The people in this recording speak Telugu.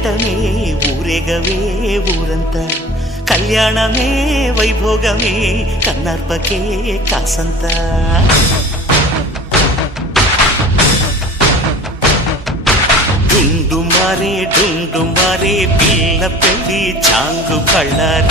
పేరంటమే ఊరేగవే ఊరంతా కళ్యాణమే వైభోగమే కన్నార్పకే కాసంతా డుండు మారే పిల్ల పెళ్ళి చాంగు కళ్ళ